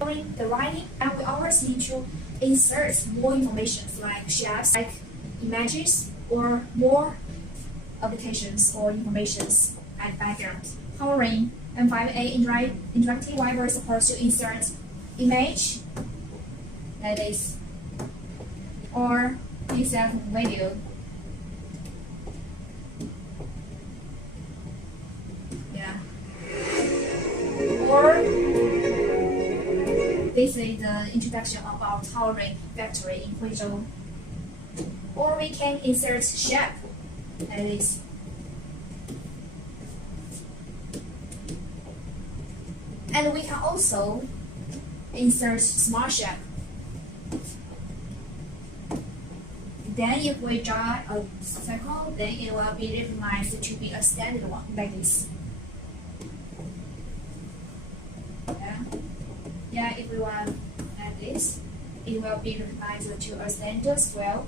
During the writing, and we always need to insert more information like shapes, like images, or more applications or informations like background. Horion M5A interactive whiteboard supports to insert image, that is, or insert video. Yeah. Or this is the introduction about Horion factory in Huizhou. Or we can insert shape, that is. And we can also insert smart shape. Then if we draw a circle, then it will be recognized to be a standard one, like this. Yeah, if we want like this, it will be recognized to a standard square.